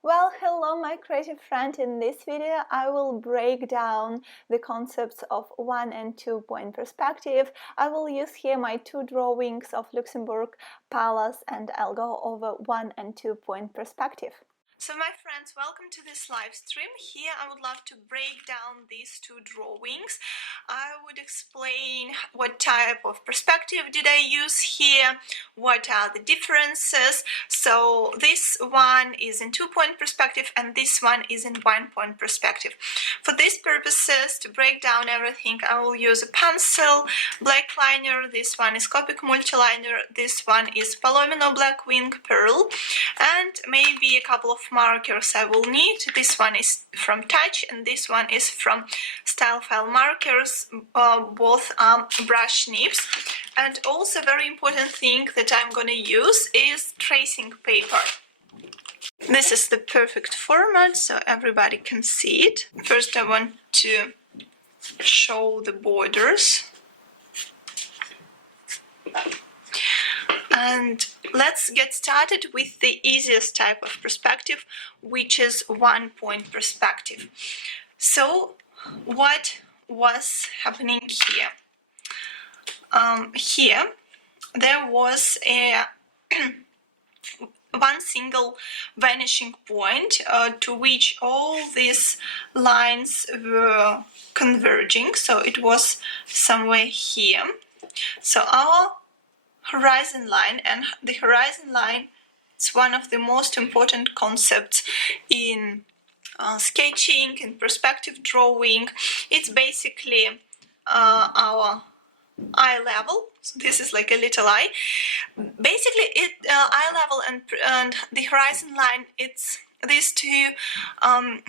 Well, hello my creative friend. In this video I will break down the concepts of 1 and 2 point perspective. I will use here my two drawings of Luxembourg Palace and I'll go over 1 and 2 point perspective. So my friends, welcome to this live stream. Here I would love to break down these two drawings. I would explain what type of perspective did I use here, what are the differences. So this one is in 2-point perspective and this one is in 1-point perspective. For these purposes, to break down everything, I will use a pencil, black liner, this one is Copic multiliner, this one is Palomino black wing pearl, and maybe a couple of markers I will need. This one is from Touch and this one is from Style File Markers. Both are brush nibs. And also very important thing that I'm gonna use is tracing paper. This is the perfect format so everybody can see it. First I want to show the borders. And let's get started with the easiest type of perspective, which is 1-point perspective. So what was happening here? Here there was a one single vanishing point to which all these lines were converging, so it was somewhere here. So our horizon line, and the horizon line is one of the most important concepts in sketching, in perspective drawing. It's basically our eye level. So this is like a little eye. Basically, eye level and the horizon line, it's these two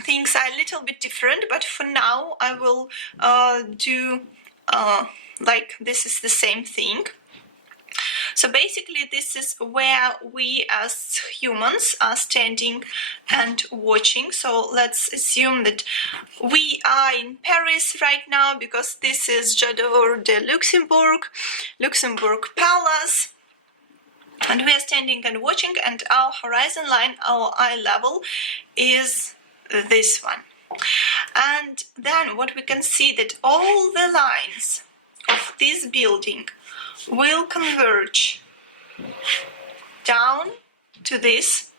things are a little bit different, but for now I will do like this is the same thing. So basically this is where we as humans are standing and watching. So let's assume that we are in Paris right now because this is Jardin de Luxembourg Palace. And we are standing and watching, and our horizon line, our eye level, is this one. And then what we can see that all the lines of this building will converge down to this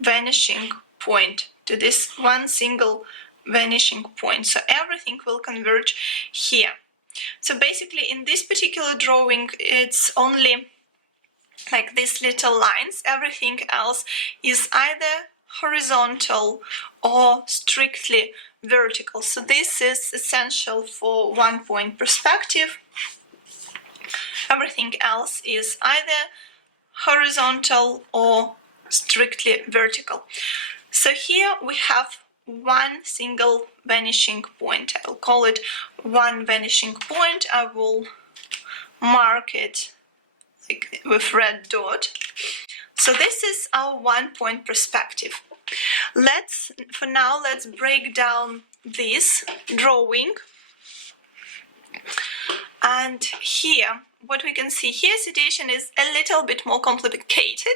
vanishing point, to this one single vanishing point. So everything will converge here. So basically in this particular drawing it's only like these little lines. Everything else is either horizontal or strictly vertical. So this is essential for 1-point perspective. Everything else is either horizontal or strictly vertical. So here we have one single vanishing point. I'll call it one vanishing point. I will mark it like with red dot. So this is our 1-point perspective. For now, let's break down this drawing. And here, what we can see here, situation is a little bit more complicated,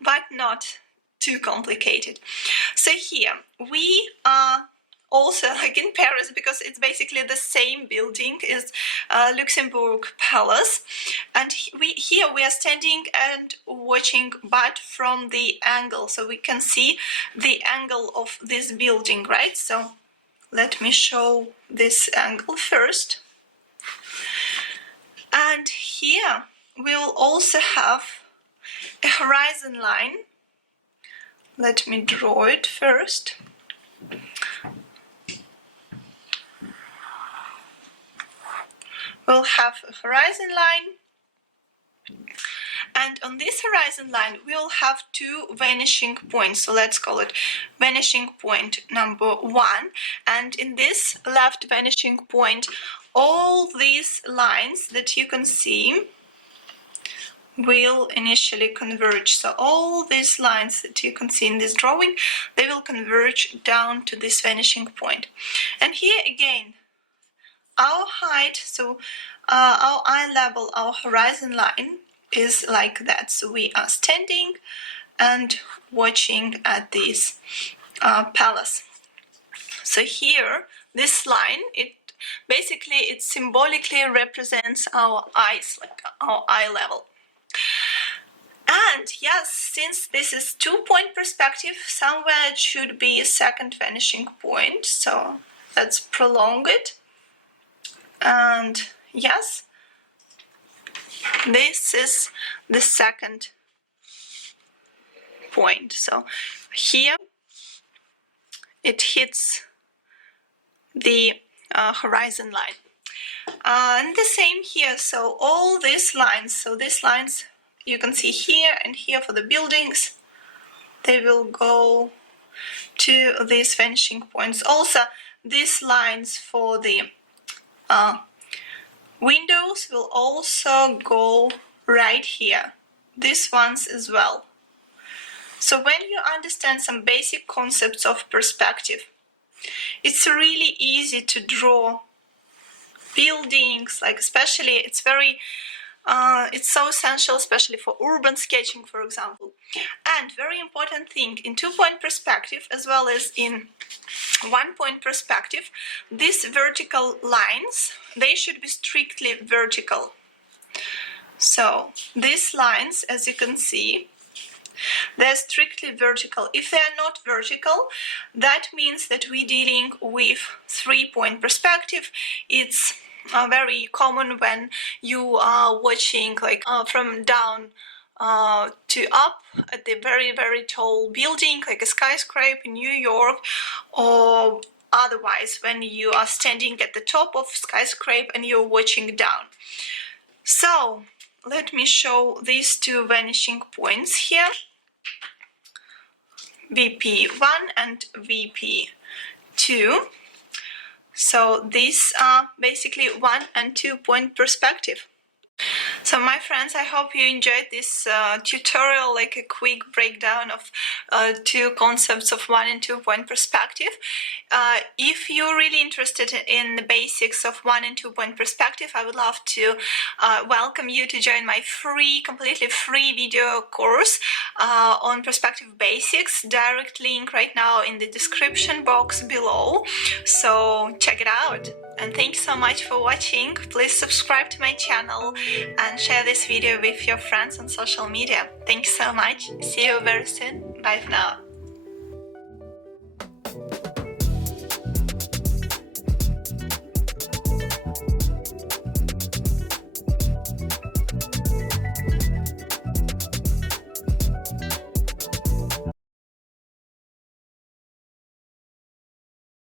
but not too complicated. So here, we are also like in Paris because it's basically the same building as Luxembourg Palace. And here we are standing and watching, but from the angle. So we can see the angle of this building, right? So let me show this angle first. And here we'll also have a horizon line. Let me draw it first. We'll have a horizon line. And on this horizon line, we'll have two vanishing points. So let's call it vanishing point number 1. And in this left vanishing point, all these lines that you can see will initially converge. So all these lines that you can see in this drawing, they will converge down to this vanishing point. And here again, our height, so our eye level, our horizon line is like that. So we are standing and watching at this Palace. So here, this line, it symbolically represents our eyes, like our eye level. And yes, since this is 2-point perspective, somewhere it should be a second vanishing point. So let's prolong it. And yes, this is the second point. So here it hits the horizon line. And the same here, so all these lines, you can see here and here for the buildings, they will go to these vanishing points. Also, these lines for the windows will also go right here, these ones as well. So when you understand some basic concepts of perspective, it's really easy to draw buildings, like especially it's so essential, especially for urban sketching, for example. And very important thing, in 2-point perspective as well as in 1-point perspective, these vertical lines, they should be strictly vertical. So these lines, as you can see, they're strictly vertical. If they are not vertical, that means that we're dealing with 3-point perspective. It's very common when you are watching from down to up at the very, very tall building, like a skyscraper in New York, or otherwise when you are standing at the top of skyscraper and you're watching down. So let me show these 2 vanishing points here, VP1 and VP2. So these are basically 1 and 2-point perspective. So my friends, I hope you enjoyed this tutorial, like a quick breakdown of 2 concepts of 1 and 2-point perspective. If you're really interested in the basics of 1 and 2-point perspective, I would love to welcome you to join my completely free video course on perspective basics. Direct link right now in the description box below. So check it out. And thanks so much for watching. Please subscribe to my channel and share this video with your friends on social media. Thanks so much. See you very soon. Bye for now.